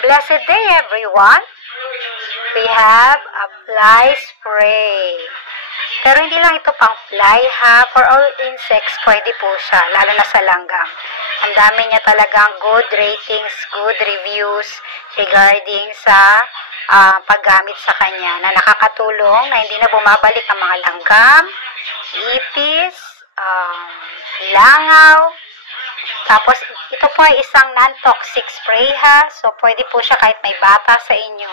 Blessed day, everyone! We have a fly spray. Pero hindi lang ito pang fly ha. For all insects, pwede po siya. Lalo na sa langgam. Ang dami niya talagang good ratings, good reviews regarding sa paggamit sa kanya. Na nakakatulong na hindi na bumabalik ang mga langgam, ipis, langaw. Tapos, ito po ay isang non-toxic spray ha. So, pwede po siya kahit may bata sa inyo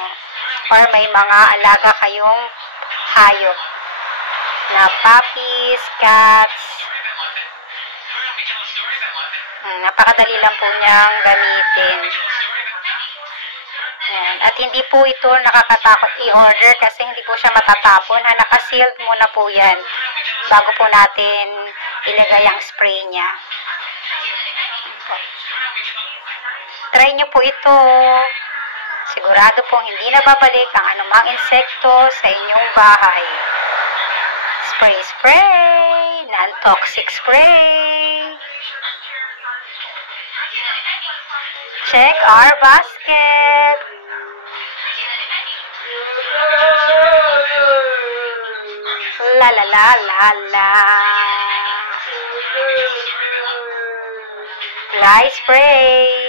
or may mga alaga kayong hayop na puppies, cats. Napakadali lang po niyang gamitin. Ayan. At hindi po ito nakakatakot i-order kasi hindi po siya matatapon. Naka-sealed muna po yan bago po natin ilagay ang spray niya. Try nyo po ito. Sigurado pong hindi na babalik ang anumang insekto sa inyong bahay. Spray, spray! Non-toxic spray! Check our basket! La la la la la! Fly spray!